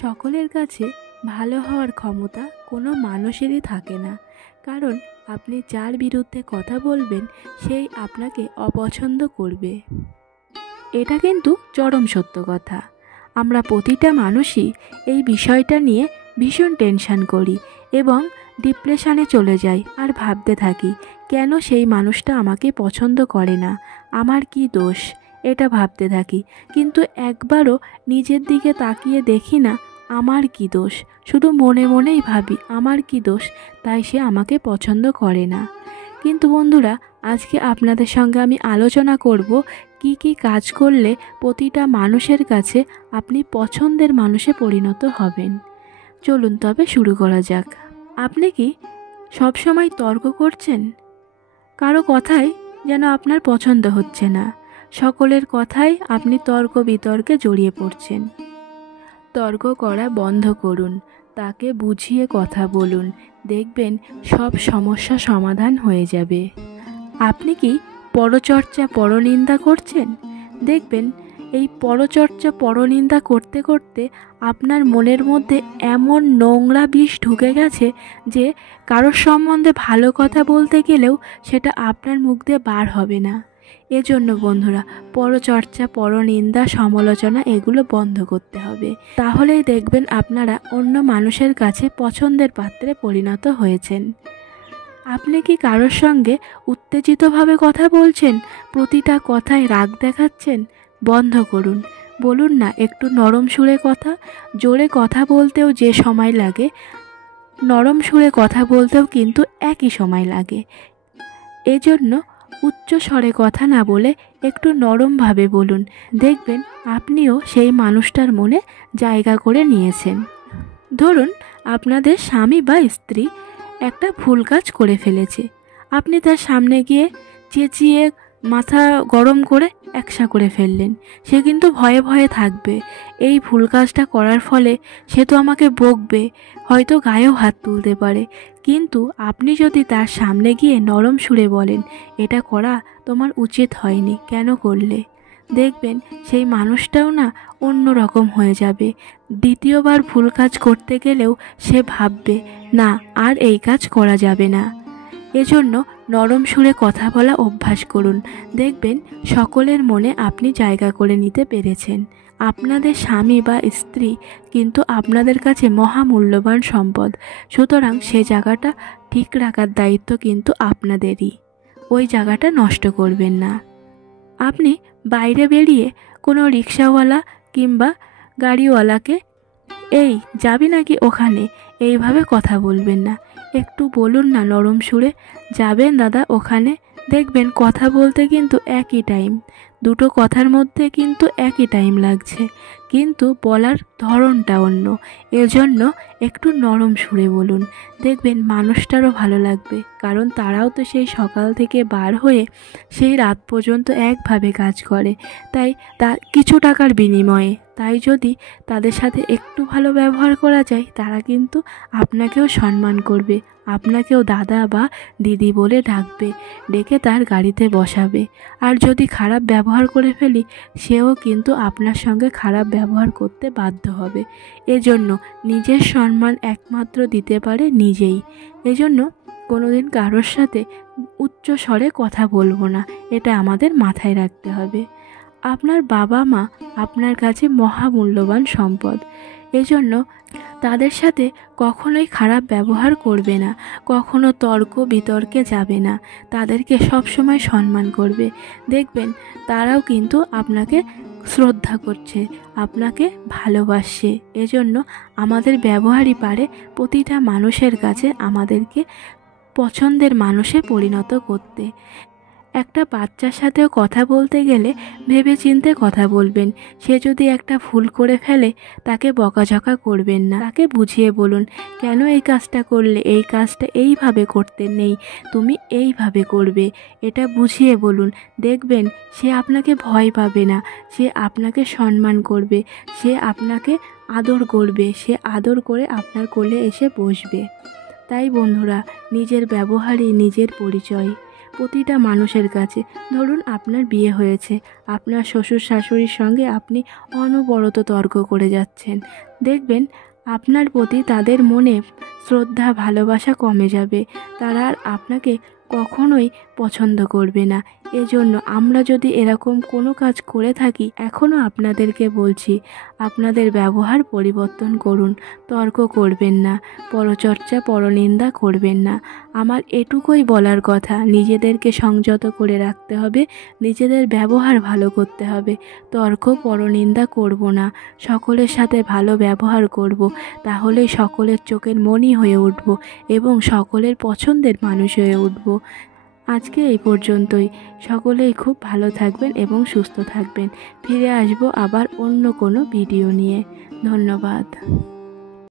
সকলের কাছে ভালো হওয়ার ক্ষমতা কোনো মানুষেরই থাকে না, কারণ আপনি যার বিরুদ্ধে কথা বলবেন সেই আপনাকে অপছন্দ করবে। এটা কিন্তু চরম সত্য কথা। আমরা প্রতিটা মানুষই এই বিষয়টা নিয়ে ভীষণ টেনশন করি এবং ডিপ্রেশনে চলে যাই আর ভাবতে থাকি, কেন সেই মানুষটা আমাকে পছন্দ করে না, আমার কি দোষ, এটা ভাবতে থাকি। কিন্তু একবারও নিজের দিকে তাকিয়ে দেখি না আমার কি দোষ, শুধু মনে মনেই ভাবি আমার কি দোষ, তাই সে আমাকে পছন্দ করে না। কিন্তু বন্ধুরা, আজকে আপনাদের সঙ্গে আমি আলোচনা করব কি কি কাজ করলে প্রতিটা মানুষের কাছে আপনি পছন্দের মানুষে পরিণত হবেন। চলুন তবে শুরু করা যাক। আপনি কি সবসময় তর্ক করছেন? কারো কথাই যেন আপনার পছন্দ হচ্ছে না, সকলের কথাই আপনি তর্ক বিতর্কে জড়িয়ে পড়ছেন। তর্ক করা বন্ধ করুন, তাকে বুঝিয়ে কথা বলুন, দেখবেন সব সমস্যা সমাধান হয়ে যাবে। আপনি কি পরচর্চা পরনিন্দা করছেন? দেখবেন এই পরচর্চা পরনিন্দা করতে করতে আপনার মনের মধ্যে এমন নোংরা বিষ ঢুকে গেছে যে কারোর সম্বন্ধে ভালো কথা বলতে গেলেও সেটা আপনার মুখ দিয়ে বার হবে না। এজন্য বন্ধুরা, পরচর্চা পরনিন্দা সমালোচনা এগুলো বন্ধ করতে হবে। তাহলেই দেখবেন আপনারা অন্য মানুষের কাছে পছন্দের পাত্রে পরিণত হয়েছেন। আপনি কি কারোর সঙ্গে উত্তেজিতভাবে কথা বলছেন, প্রতিটা কথায় রাগ দেখাচ্ছেন? বন্ধ করুন। বলুন না একটু নরম সুরে কথা। জোরে কথা বলতেও যে সময় লাগে, নরম সুরে কথা বলতেও কিন্তু একই সময় লাগে। এজন্য উচ্চ স্বরে কথা না বলে একটু নরমভাবে বলুন, দেখবেন আপনিও সেই মানুষটার মনে জায়গা করে নিয়েছেন। ধরুন আপনাদের স্বামী বা স্ত্রী একটা ভুল কাজ করে ফেলেছে, আপনি তার সামনে গিয়ে চেঁচিয়ে মাথা গরম করে একসা করে ফেললেন। সে কিন্তু ভয়ে ভয়ে থাকবে, এই ভুল কাজটা করার ফলে সে তো আমাকে বকবে, হয়তো গায়েও হাত তুলতে পারে। কিন্তু আপনি যদি তার সামনে গিয়ে নরম সুরে বলেন, এটা করা তোমার উচিত হয়নি, কেন করলে, দেখবেন সেই মানুষটাও না অন্য রকম হয়ে যাবে। দ্বিতীয়বার ভুল কাজ করতে গেলেও সে ভাববে, না আর এই কাজ করা যাবে না। এজন্য নরম সুরে কথা বলা অভ্যাস করুন, দেখবেন সকলের মনে আপনি জায়গা করে নিতে পেরেছেন। আপনাদের স্বামী বা স্ত্রী কিন্তু আপনাদের কাছে মহামূল্যবান সম্পদ, সুতরাং সে জায়গাটা ঠিক রাখার দায়িত্ব কিন্তু আপনাদেরই। ওই জায়গাটা নষ্ট করবেন না। আপনি বাইরে বেরিয়ে কোনো রিক্সাওয়ালা কিংবা গাড়িওয়ালাকে, এই যাবি নাকি ওখানে, এইভাবে কথা বলবেন না। একটু বলুন না নরম সুরে, যাবেন দাদা ওখানে। দেখবেন কথা বলতে কিন্তু একই টাইম, দুটো কথার মধ্যে কিন্তু একই টাইম লাগছে, কিন্তু বলার ধরনটা অন্য। এজন্য একটু নরম সুরে বলুন, দেখবেন মানুষটারও ভালো লাগবে, কারণ তারাও তো সেই সকাল থেকে বার হয়ে সেই রাত পর্যন্ত একভাবে কাজ করে, তাই তা কিছু টাকার বিনিময়ে। তাই যদি তাদের সাথে একটু ভালো ব্যবহার করা যায়, তারা কিন্তু আপনাকেও সম্মান করবে, আপনাকেও দাদা বা দিদি বলে ডাকবে, ডেকে তার গাড়িতে বসাবে। আর যদি খারাপ ব্যবহার করে ফেলি, সেও কিন্তু আপনার সঙ্গে খারাপ ব্যবহার করতে বাধ্য হবে। এজন্য নিজের সম্মান একমাত্র দিতে পারে নিজেই। এজন্য কোনোদিন কারোর সাথে উচ্চ স্বরে কথা বলবো না, এটা আমাদের মাথায় রাখতে হবে। আপনার বাবা মা আপনার কাছে মহামূল্যবান সম্পদ, এজন্য তাদের সাথে কখনোই খারাপ ব্যবহার করবে না, কখনো তর্ক বিতর্কে যাবে না, তাদেরকে সবসময় সম্মান করবে। দেখবেন তারাও কিন্তু আপনাকে শ্রদ্ধা করছে, আপনাকে ভালোবাসছে। এজন্য আমাদের ব্যবহারই পারে প্রতিটা মানুষের কাছে আমাদেরকে পছন্দের মানুষে পরিণত করতে। একটা বাচ্চার সাথেও কথা বলতে গেলে ভেবেচিন্তে কথা বলবেন। সে যদি একটা ভুল করে ফেলে, তাকে বকাঝকা করবেন না, তাকে বুঝিয়ে বলুন, কেন এই কাজটা করলে, এই কাজটা এইভাবে করতে নেই, তুমি এইভাবে করবে, এটা বুঝিয়ে বলুন। দেখবেন সে আপনাকে ভয় পাবে না, সে আপনাকে সম্মান করবে, সে আপনাকে আদর করবে, সে আদর করে আপনার কোলে এসে বসবে। তাই বন্ধুরা, নিজের ব্যবহারই নিজের পরিচয়। প্রতিটা মানুষের কাছে। ধরুন আপনার বিয়ে হয়েছে, আপনার শ্বশুর শাশুড়ির সঙ্গে আপনি অনবরত তর্ক করে যাচ্ছেন, দেখবেন আপনার প্রতি তাদের মনে শ্রদ্ধা ভালোবাসা কমে যাবে। তারা আর আপনাকে কখনোই পছন্দ করবে না। এজন্য আমরা যদি এরকম কোনো কাজ করে থাকি, এখনও আপনাদেরকে বলছি, আপনাদের ব্যবহার পরিবর্তন করুন। তর্ক করবেন না, পরচর্চা পরনিন্দা করবেন না। আমার এটুকুই বলার কথা, নিজেদেরকে সংযত করে রাখতে হবে, নিজেদের ব্যবহার ভালো করতে হবে। তর্ক পরনিন্দা করব না, সকলের সাথে ভালো ব্যবহার করব, তাহলেই সকলের চোখের মণি হয়ে উঠব এবং সকলের পছন্দের মানুষ হয়ে উঠব। আজকে এই পর্যন্তই। সকলেই খুব ভালো থাকবেন এবং সুস্থ থাকবেন। ফিরে আসবো আবার অন্য কোনো ভিডিও নিয়ে। ধন্যবাদ।